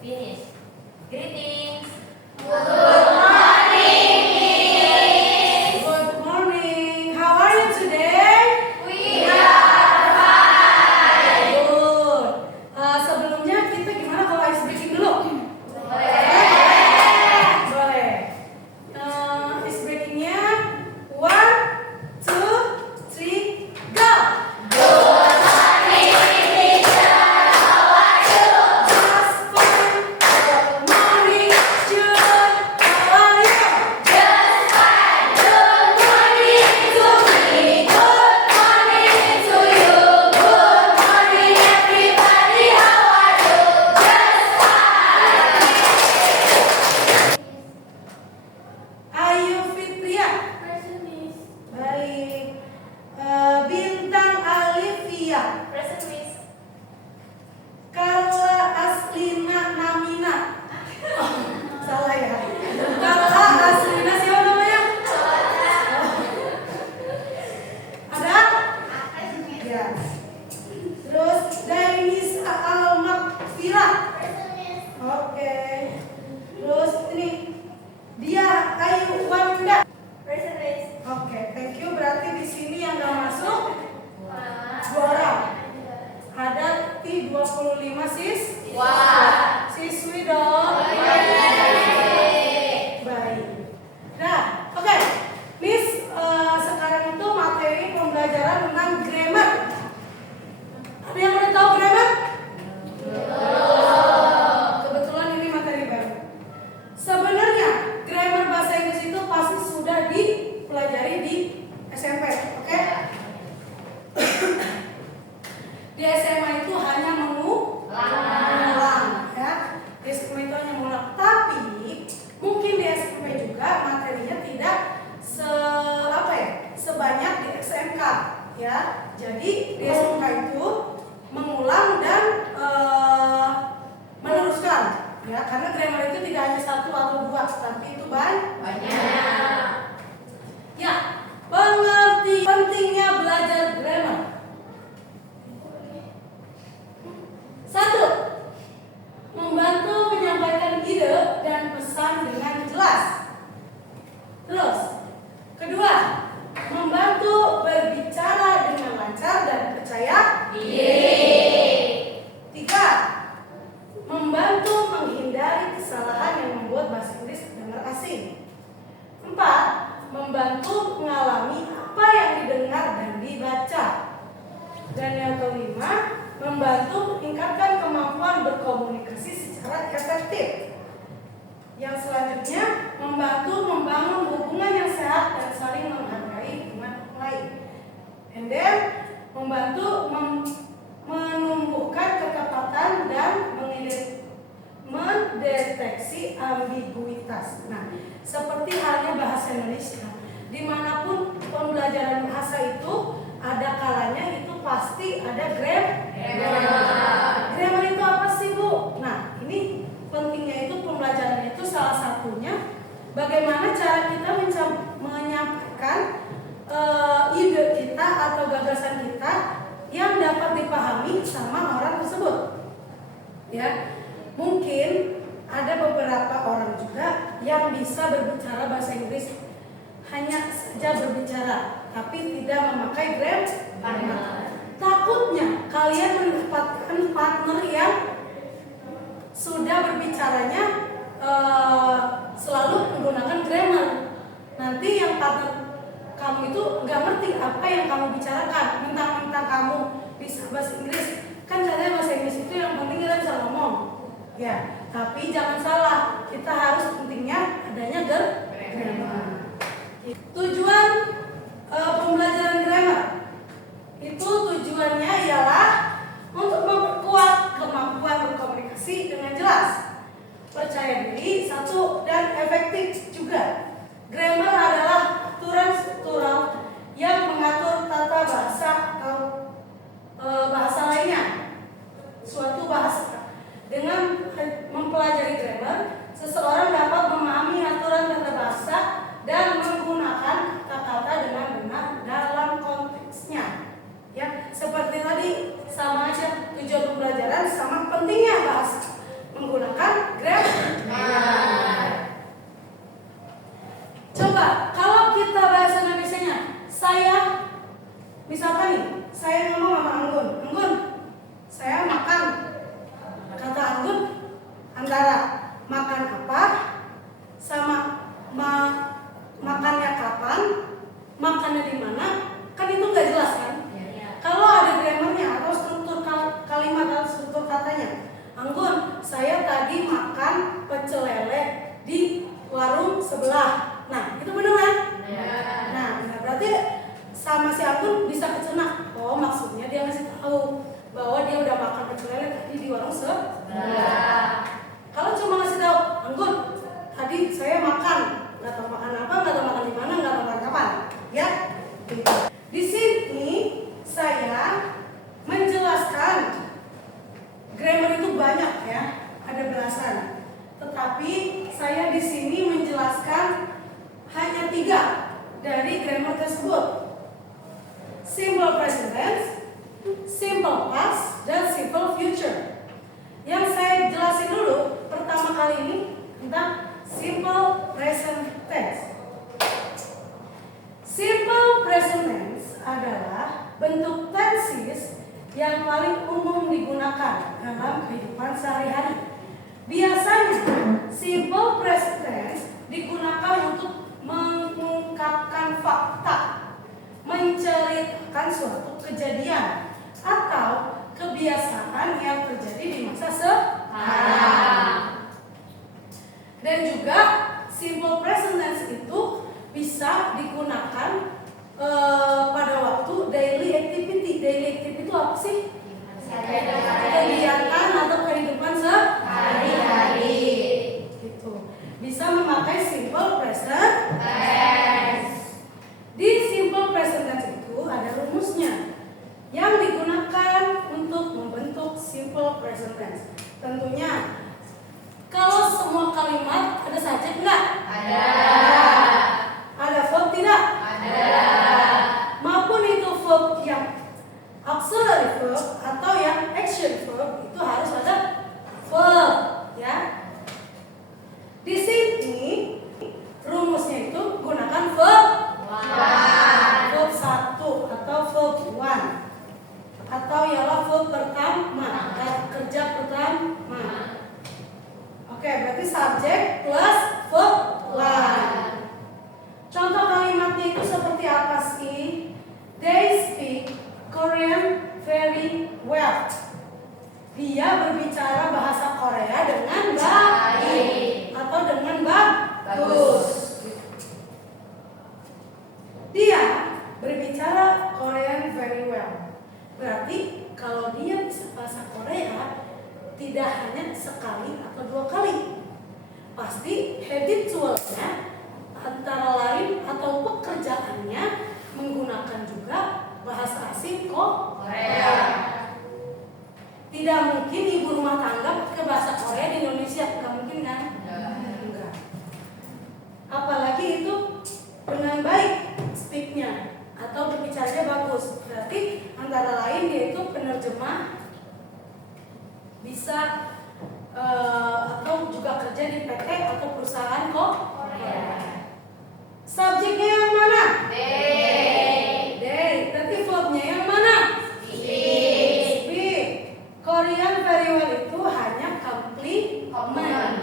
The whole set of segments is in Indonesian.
Finish. Greetings. Good morning. Good morning. How are you today? We are fine. Good. Sebelumnya kita gimana kalau ice breaking dulu? Boleh. Ice breakingnya 1, 2, 3, go. Ayu Fitria. Present, Miss. Baik. Bintang Alivia. Present, Miss. Carla Aslina Namina. Oh, salah ya. Carla Aslina siapa namanya? Ada? Ya. Terus Dainis Almakfira. Present, Miss. Oke. Terus ini dia Ayu Wanda. Present, Miss. Oke, thank you. Berarti di sini yang nggak masuk Dua orang. Ada T25 sis. Wah. Siswi dong. Baik. Nah, oke. Miss, sekarang itu materi pembelajaran tentang grammar. Ada yang udah tahu grammar? Kebetulan ini materi baru. Sebenarnya grammar bahasa Inggris itu pasti sudah dipelajari di SMP, oke? Di SMA itu hanya mengulang, ya. Di SMA itu hanya mengulang. Tapi mungkin di SMP juga materinya tidak sebanyak di SMK, ya. Jadi di SMK itu mengulang dan meneruskan, ya. Karena grammar itu tidak hanya 1 atau 2, tapi itu banyak. Ya, pentingnya belajar grammar. 1. Membantu menyampaikan ide dan pesan dengan jelas. Terus, kedua, membantu berbicara dengan lancar dan percaya diri. 3. Membantu menghindari kesalahan yang membuat bahasa Inggris terdengar asing. 4. Membantu mengalami apa yang didengar dan dibaca. Dan yang kelima, membantu meningkatkan kemampuan berkomunikasi secara efektif. Yang selanjutnya, membantu membangun hubungan yang sehat dan saling menghargai dengan orang lain. And then, membantu menumbuhkan ketepatan dan mendeteksi ambiguitas. Nah, seperti halnya bahasa Indonesia, dimanapun pembelajaran bahasa itu ada kalanya itu pasti ada grammar. Grammar itu apa sih, Bu? Nah, ini pentingnya itu pembelajaran itu salah satunya bagaimana cara kita menyampaikan ide kita atau gagasan kita yang dapat dipahami sama orang tersebut. Ya, mungkin ada beberapa orang juga yang bisa berbicara bahasa Inggris hanya saja berbicara, tapi tidak memakai grammar. Takutnya kalian mendapatkan partner yang sudah berbicaranya selalu menggunakan grammar. Nanti yang partner kamu itu nggak ngerti apa yang kamu bicarakan, mentang-mentang kamu bisa bahasa Inggris. Kan katanya bahasa Inggris itu yang penting kita bisa ngomong, ya. Tapi jangan salah, kita harus pentingnya adanya grammar. Tujuan pembelajaran grammar itu tujuannya ialah untuk memperkuat kemampuan berkomunikasi dengan jelas, percaya diri, dan efektif juga. Grammar adalah aturan struktural yang mengatur tata bahasa atau bahasa lainnya, suatu bahasa. Dengan mempelajari grammar, seseorang dapat memahami aturan tata bahasa dan menggunakan kata-kata dengan benar dalam konteksnya. Ya, seperti tadi sama aja tujuan pembelajaran sama pentingnya bahasa. Menggunakan dong sebelah. Kalau cuma ngasih tahu, Anggun, tadi saya makan, nggak tahu makan apa, nggak tahu makan di mana, nggak tahu makan kapan, ya. Di sini saya menjelaskan grammar itu banyak ya, ada belasan. Tetapi saya di sini menjelaskan hanya 3 dari grammar tersebut: simple present tense, simple past, dan simple future. Yang saya jelasin dulu pertama kali ini tentang simple present tense. Simple present tense adalah bentuk tenses yang paling umum digunakan dalam kehidupan sehari-hari. Biasanya simple present tense digunakan untuk mengungkapkan fakta, menceritakan suatu kejadian atau kebiasaan yang terjadi di masa sekarang. Dan juga simple present tense itu bisa digunakan pada waktu daily activity. Daily activity itu apa sih? Kegiatan atau kehidupan sehari-hari. Gitu. Bisa memakai simple present tense. Di simple present tense itu ada rumusnya yang digunakan untuk membentuk simple present tense. Tentunya kalau semua kalimat ada subjek enggak? Ada. Ada verb tidak? Ada. Maupun itu verb yang auxiliary verb atau yang action verb, itu harus ada verb, ya. Di sini rumusnya itu gunakan verb verb 1 atau verb 1 atau ialah verb pertama, kerja pertama. Oke, berarti subjek plus verb 1. Contoh kalimatnya itu seperti apa sih? They speak Korean very well. Dia berbicara bahasa Korea dengan baik atau dengan bagus. Dia berbicara Korean very well. Berarti kalau dia bisa bahasa Korea tidak hanya sekali atau 2 kali, pasti habitualnya antara lain atau pekerjaannya menggunakan juga bahasa asing Korea. Tidak mungkin ibu rumah tangga pakai bahasa Korea di Indonesia, nggak mungkin kan? Enggak. Apalagi itu dengan baik speaknya atau berbicaranya bagus. Berarti antara lain dia itu penerjemah, bisa atau juga kerja di PT atau perusahaan Korea. Subjeknya yang mana? They. Berarti verbnya yang mana? Speak. Korean very well itu hanya complement,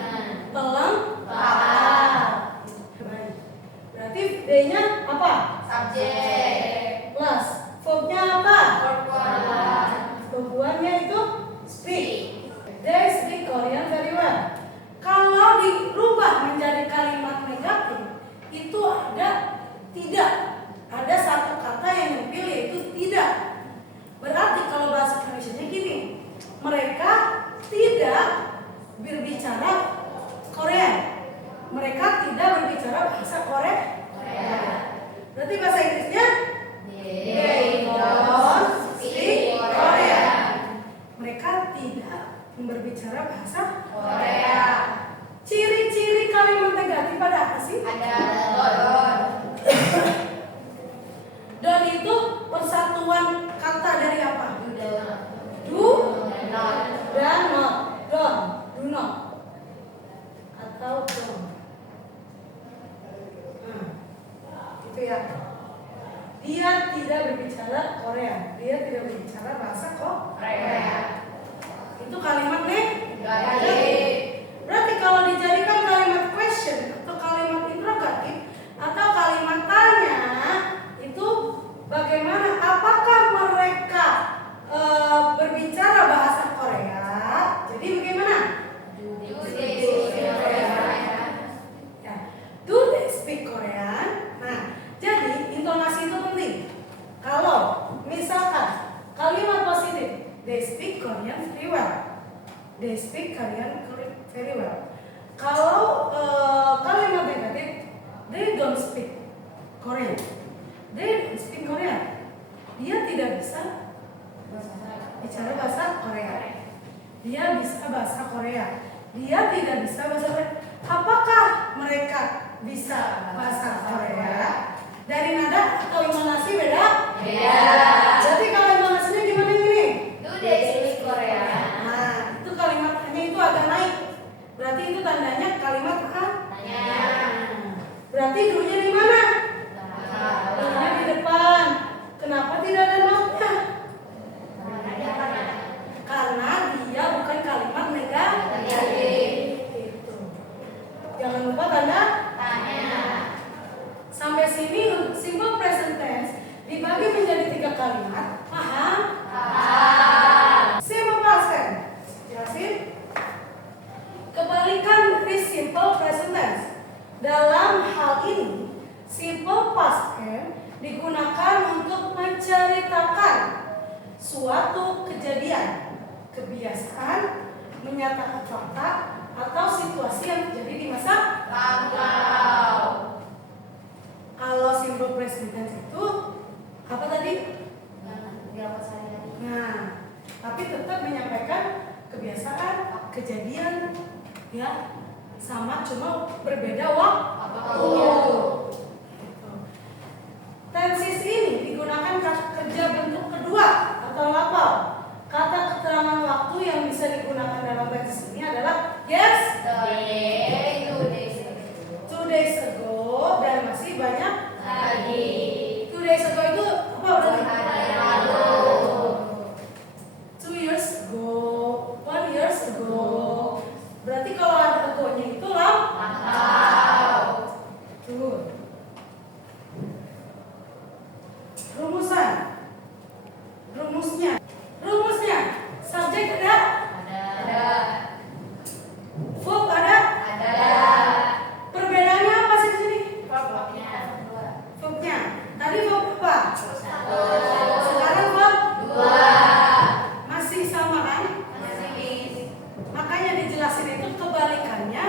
pelengkap. Baik. Berarti D-nya apa? Subjek. Plus. Verbnya apa? Perempuan. Perempuannya itu speak. They speak Korean very well. Kalau dirubah menjadi kalimat negatif, itu ada tidak. Ada satu kata yang dipilih, yaitu tidak. Berarti kalau bahasa Indonesianya gini, mereka tidak berbicara Korea. Mereka tidak berbicara bahasa Korea. Berarti bahasa Inggrisnya they don't speak Korean. Mereka tidak berbicara bahasa Korea. Ciri-ciri kalimat negatif ada apa sih? Ada don. Don itu persatuan kata dari apa? Do dan not. Don, do not atau don't. Gitu ya. Dia tidak berbicara Korea. Dia tidak berbicara bahasa Korea. Itu kalimat Negatif. Berarti kalau dijadikan kalimat question atau kalimat interrogatif atau kalimat tanya, itu bagaimana? Apakah mereka berbicara bahasa Korea? Jadi bagaimana? Ya. Do they speak Korean? Nah, jadi intonasi itu penting. Kalau misalkan kalimat positif, they speak Korean very well. They speak Korean very well. Kalau kalimat negatif, they don't speak Korean. They don't speak Korean. Dia tidak bisa bicara bahasa Korea. Dia bisa bahasa Korea. Dia tidak bisa bahasa Korea. Apakah mereka bisa bahasa Korea? Dari nada atau intonasi beda? Beda. Jadi kalau intonasinya gimana ini? Do they speak Korea? Nah, itu kalimatnya itu agak naik. Berarti itu tandanya kalimat apa? Tanya. Berarti dulunya di mana? Dulunya di depan. Kenapa tidak ada notnya? Karena dia bukan kalimat negatif. Itu. Jangan lupa tanda Tanya. sampai sini untuk simple present tense dibagi menjadi 3 kalimat. Paham? Simple past tense. Jelasin. Kebalikan dari simple present tense. Dalam hal ini, simple past tense digunakan untuk menceritakan suatu kejadian, kebiasaan, menyatakan fakta, atau situasi yang terjadi di masa Lampau. Kalau simple present tense itu apa tadi? Nah, tapi tetap menyampaikan kebiasaan, kejadian, ya, sama cuma berbeda waktu. Gitu. Tenses ini digunakan kata kerja bentuk kedua atau lapau. Kata keterangan waktu yang bisa digunakan dalam tenses ini adalah Yesterday, 2 days ago, dan masih banyak lagi. 2 days ago itu apa berarti? Hari lalu. 2 years ago, 1 years ago. Berarti kalau ada ago-nya itu Lampau. tuh. Rumusan. Rumusnya. Subjek ada, Ada. verb ada. Ada. Perbedaannya apa sih di sini? Verbnya. Verbnya. Tadi verb apa? Satu. Sekarang verb Dua. masih sama kan? Masih. Makanya dijelasin itu kebalikannya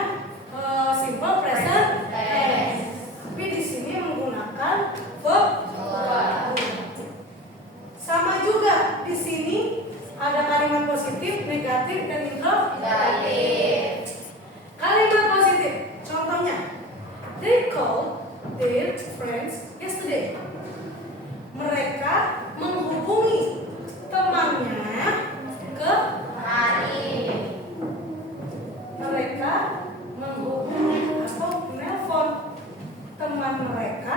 simple present tense. Tapi di sini menggunakan verb Dua. sama juga. Di sini ada kalimat positif, negatif, dan Negatif. Kalimat positif. Contohnya, they called their friends yesterday. Mereka menghubungi temannya ke Hari. mereka menghubungi atau menelpon teman mereka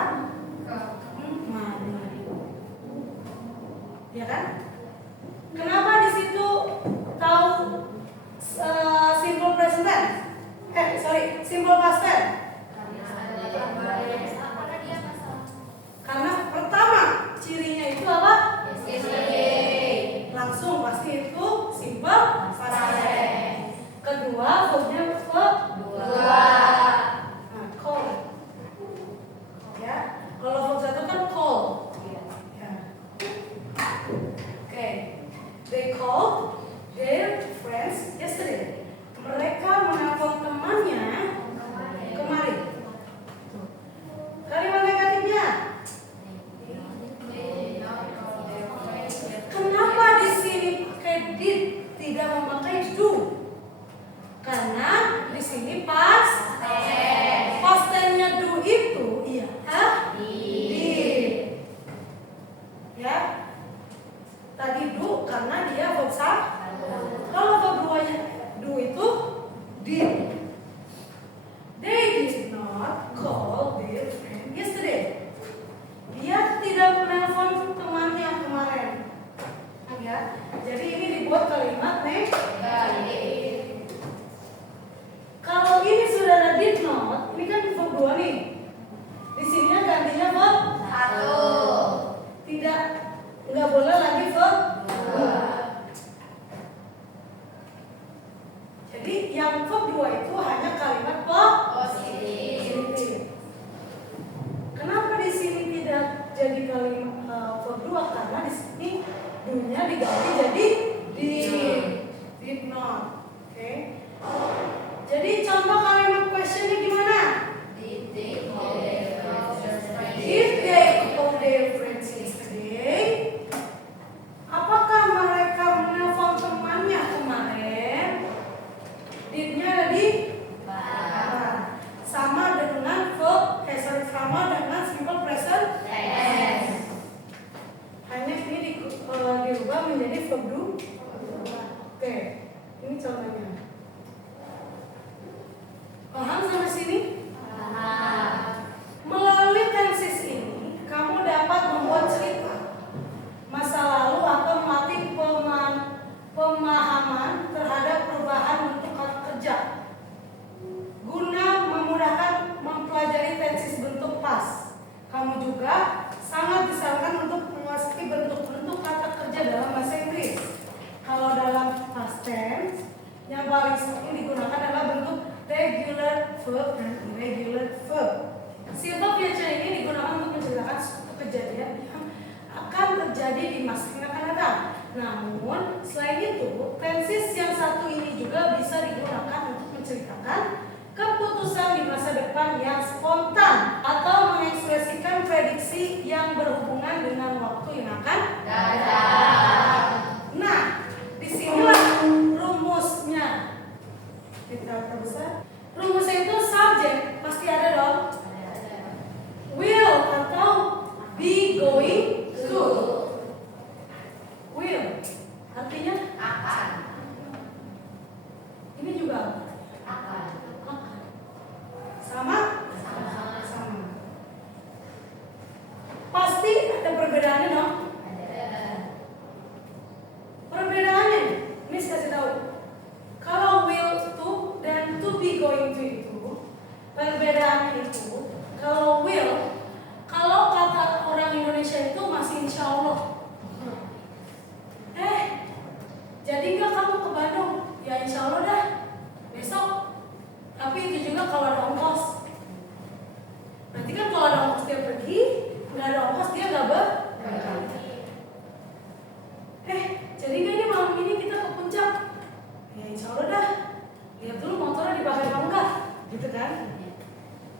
kemari. Ya kan? Kenapa di situ tahu simple present tense? Simple past tense. Karena pertama cirinya itu apa? Yesterday. Langsung pasti itu simple past tense. Kedua, verbnya verb Dua. nah, call. Ya, kalau verb satu kan call. Ya. Oke. They called their friends yesterday. Mereka menelpon temannya kemarin. Tuh. Kalimat negatifnya. Kenapa di sini pakai did tidak memakai do? Karena di sini past tense-nya do itu did. Ya. Tadi do karena dia verb satu. Kalau verb duanya do itu did. They did not call their friend yesterday. Dia tidak menelpon temannya kemarin. Ya. Jadi ini dibuat kalimat Negatif. Kalau ini sudah ada did not, ini kan verb 2 nih. Di sini gantinya verb Satu. nggak boleh lagi verb Dua. Jadi yang verb 2 itu hanya kalimat Positif. positif. Kenapa di sini tidak jadi kalimat verb 2? Karena di sini do-nya diganti jadi did not. namanya. Paham sampai sini? Melalui tenses ini, kamu dapat membuat cerita masa lalu atau melatih pemahaman terhadap perubahan bentuk kata kerja guna memudahkan mempelajari tenses bentuk past. Kamu juga sangat disarankan untuk menguasai bentuk-bentuk kata kerja dalam bahasa Inggris. Kalau dalam past tense, yang paling sering digunakan adalah bentuk regular verb dan irregular verb. Simple future ini digunakan untuk menceritakan suatu kejadian yang akan terjadi di masa yang akan datang. Namun, selain itu, tenses yang satu ini juga bisa digunakan untuk menceritakan keputusan di masa depan yang spontan atau mengekspresikan prediksi yang berhubungan dengan waktu yang akan datang. Nah, disinilah rumusnya. Kita perbesar. Rumusnya itu subjek pasti ada dong. Will atau be going to. Will artinya Akan. ini juga Akan. akan. Sama? Sama. Sama. Pasti ada perbedaannya dong. Ada. Perbedaannya, Miss kasih tahu. Kalau will to dan to be going to itu, perbedaannya itu, kalau will, kalau kata orang Indonesia itu masih insya Allah. Jadi nggak kamu ke Bandung? Ya insya Allah dah, besok. Tapi itu juga kalau ada ongkos. Berarti kan kalau ada ongkos dia pergi, nggak ada ongkos dia nggak berangkat. Jadi nggak ini malam ini kita ke puncak? Ya insya Allah dah. Lihat dulu motornya dipakai apa enggak, gitu kan?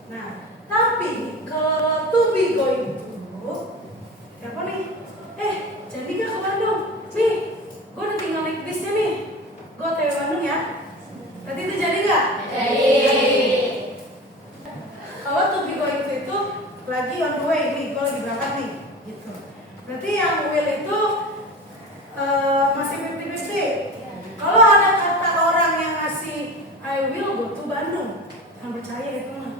Nah, tapi kalau to be going to, siapa nih? Jadi nggak ke Bandung? Nih, gue udah tinggal naik bisnya nih. Gue ke Bandung ya. Berarti itu jadi nggak? Jadi. Kalau to be going to itu lagi on the way nih, gue lagi berangkat nih, gitu. Berarti yang will itu masih 50-50. Kalau ada kata orang yang ngasih I will go to Bandung, jangan percaya itu mah.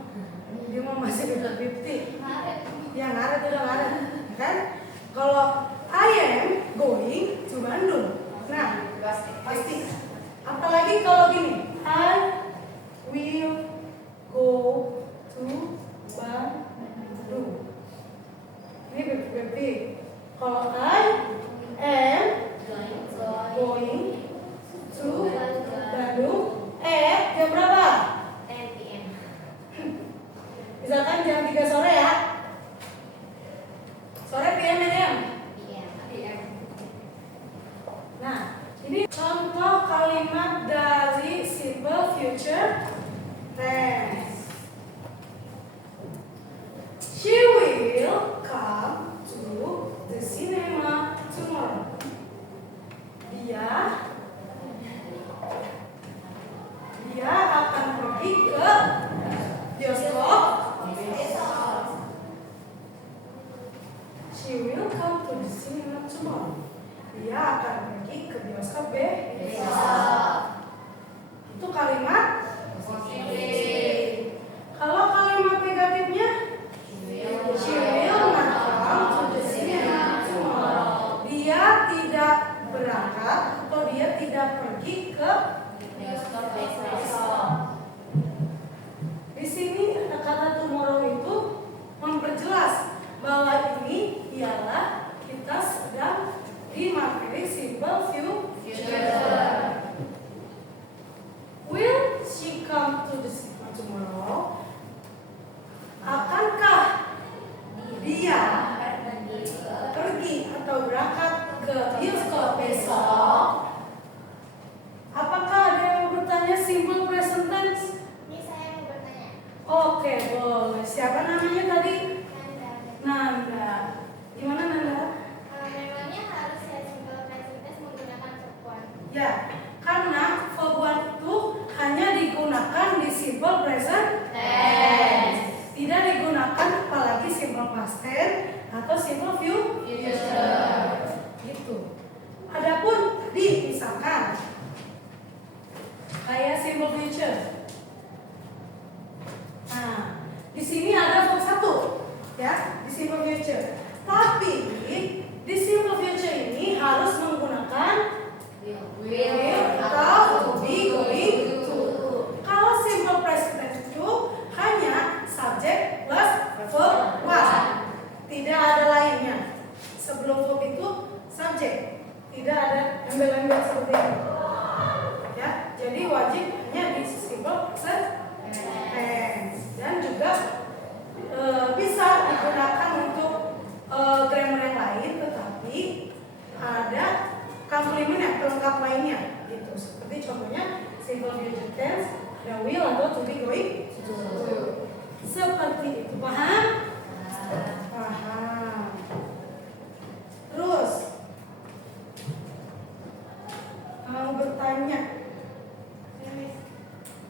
Dia mau masih 50-50. Ya ngaret udah ngaret, kan? Kalau I am going to Bandung, nah pasti. Apalagi kalau gini, I will go to Bandung. Ini 50-50. Kalau I am going to Bandung jam berapa? 10 PM. Misalkan jam 3 sore ya. Sore PM AM. PM. Nah, ini contoh kalimat dari simple future tense. She will come to the cinema tomorrow. Dia akan pergi ke bioskop. She will come to the cinema tomorrow. Dia akan pergi ke bioskop besok. Itu kalimat Positif. Kalau kalimat negatifnya, she will not come to the cinema tomorrow. Dia tidak berangkat atau dia tidak pergi ke Bioskop besok. Di sini kata tomorrow itu memperjelas bahwa ini ialah kita sedang di materi simple future. Will she come to the cinema tomorrow? Akankah dia pergi atau berangkat ke bioskop besok? Apakah ada yang mau bertanya simple present tense? Ini saya mau bertanya. Oke, boleh. Siapa namanya tadi? Nanda. Nanda. Gimana Nanda? Memangnya harus saya simple present tense menggunakan verb one? Ya, karena verb one itu hanya digunakan di simple present Tense. tidak digunakan apalagi simple past tense atau simple future. Gitu. Adapun tadi misalkan simple future. Nah, di sini ada verb 1 ya, di simple future. Tapi di simple future ini harus menggunakan will atau to be going to. Kalau simple present tense itu hanya subject plus verb was. Tidak ada lainnya. Sebelum verb itu subject. Tidak ada embel-embel seperti ini. Ya, jadi wajib hanya di simple present tense. Dan juga bisa digunakan untuk grammar yang lain, tetapi ada komplement pelengkap lainnya gitu. Seperti contohnya simple future tense, ada will atau to be going to. Seperti itu. Paham? Paham. Terus mau bertanya,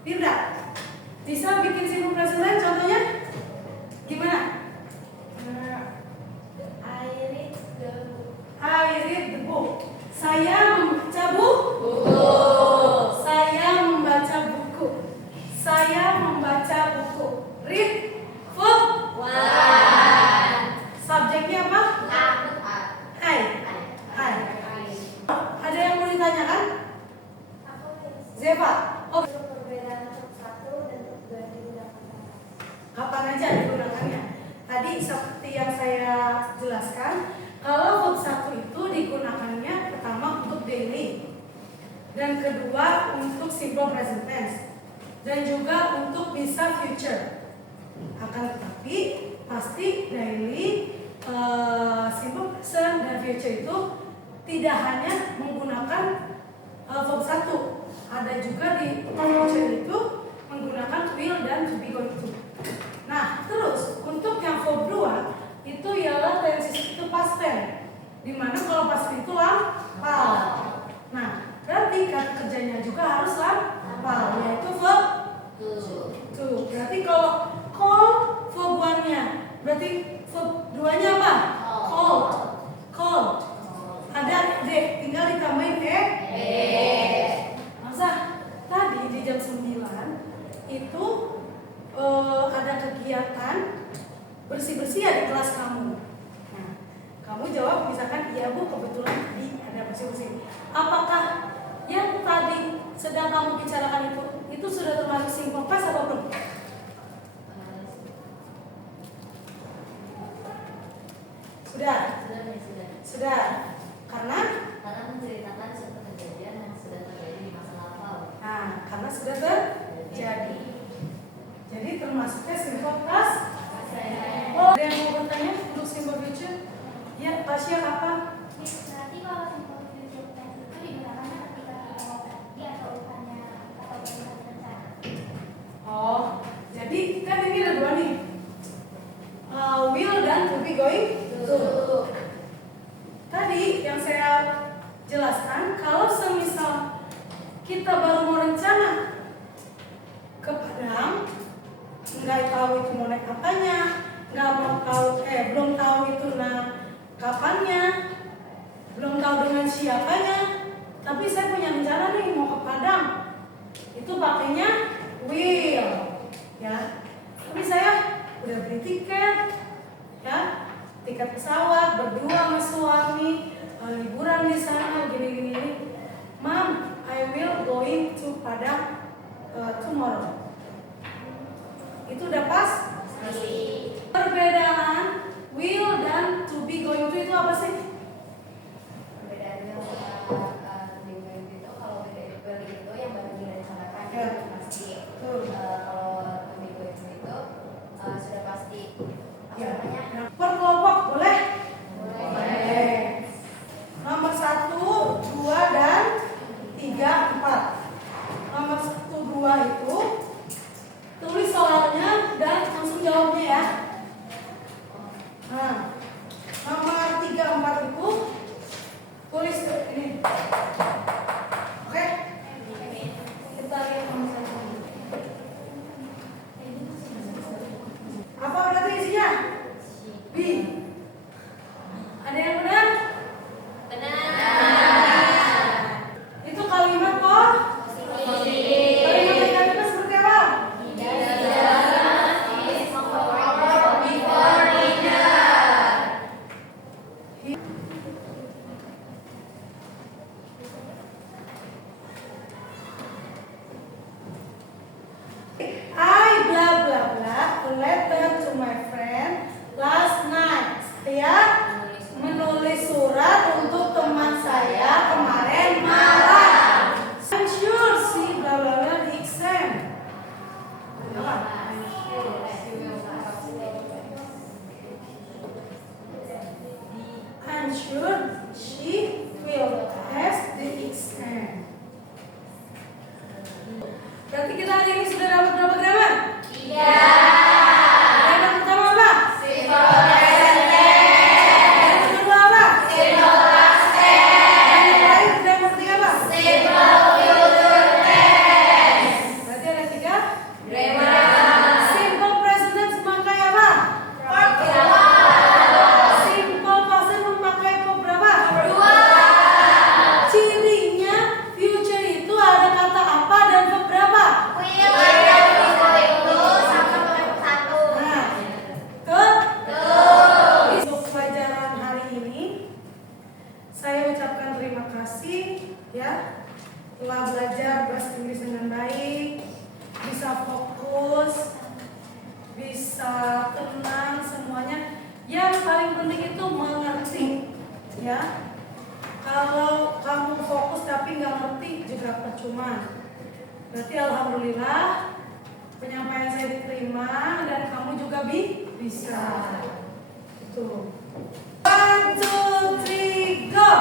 Firda, bisa bikin simple present tense contohnya gimana? I read the book. Saya membaca buku. Saya membaca buku. Saya membaca buku. Read verb subjeknya apa? Hai. Hai. Ada yang mau ditanyakan? Zeva. Oh, Perbedaan verb 1 dan verb 2 digunakan. kapan aja digunakannya? Tadi seperti yang saya jelaskan, kalau verb 1 itu digunakannya pertama untuk daily, dan kedua untuk simple present tense, dan juga untuk bisa future. Akan tetapi pasti daily, simple present dan future itu tidak hanya menggunakan verb 1. Ada juga di future itu menggunakan will dan to be going to. Nah, terus untuk yang verb 2 itu ialah tenses itu past tense, dimana kalau past tense itu lampau. Nah, berarti kata kerjanya juga harus lampau, yaitu verb to. Berarti kalau call verb 1-nya, berarti verb 2-nya apa? Call. Ada D, tinggal ditambahin Masa tadi di jam 9 itu ada kegiatan bersih-bersih ya di kelas kamu. Nah, kamu jawab misalkan iya Bu, kebetulan tadi ada bersih-bersih. Apakah yang tadi sedang kamu bicarakan itu sudah termasuk simple past atau belum? Sudah. Karena menceritakan suatu kejadian yang sudah terjadi di masa lampau. Nah, karena sudah terjadi. Jadi termasuknya simple past. Oh, ada yang mau bertanya untuk simple future? Ya, Tasya apa? Nanti kalau simple future tense itu digunakannya ketika kita mau pergi atau bukannya atau bukan rencana. Oh, jadi kan ini ada dua nih. Will dan to be going to. Tadi yang saya jelaskan, kalau semisal kita baru mau rencana ke Padang, nggak tahu itu mau naik apanya, belum tahu itu kapannya, belum tahu dengan siapanya, tapi saya punya rencana nih mau ke Padang, itu pakainya will, ya. Tapi saya udah beli tiket, ya, tiket pesawat berdua sama suami, liburan di sana, gini. Mom, I will going to Padang tomorrow. Itu udah pas? Perbedaan will dan to be going to itu apa sih? Perbedaannya to be going to itu, kalau will itu yang baru direncanakan Ya. itu pasti. Tuh. Kalau to be going to itu sudah pasti. Apa Ya. namanya? Per kelompok boleh? Boleh. Nomor 1, 2, dan 3, 4. Nomor 1, 2 itu tulis soalnya dan langsung jawabnya ya. Nah, nomor 3, 4 Berarti kita hari ini sudah dapat berapa grammar? 3. Grammar pertama apa? Simple present tense. Yang kedua apa? Simple past tense. Yang terakhir grammar ketiga apa? Simple future tense. Berarti ada 3. Grammar. Simple present tense memakai apa? Verb 1. Simple past tense memakai verb berapa? 2. Cirinya future itu ada kata apa dan verb berapa? Will ada itu sama pakai verb 1. Nah, untuk pelajaran hari ini saya ucapkan terima kasih ya telah belajar bahasa Inggris dengan baik, bisa fokus, bisa tenang semuanya. Yang paling penting itu mengerti ya. Kalau kamu fokus tapi nggak ngerti juga percuma. Berarti alhamdulillah penyampaian saya diterima dan kamu juga bisa. Itu. 1, 2, 3, go.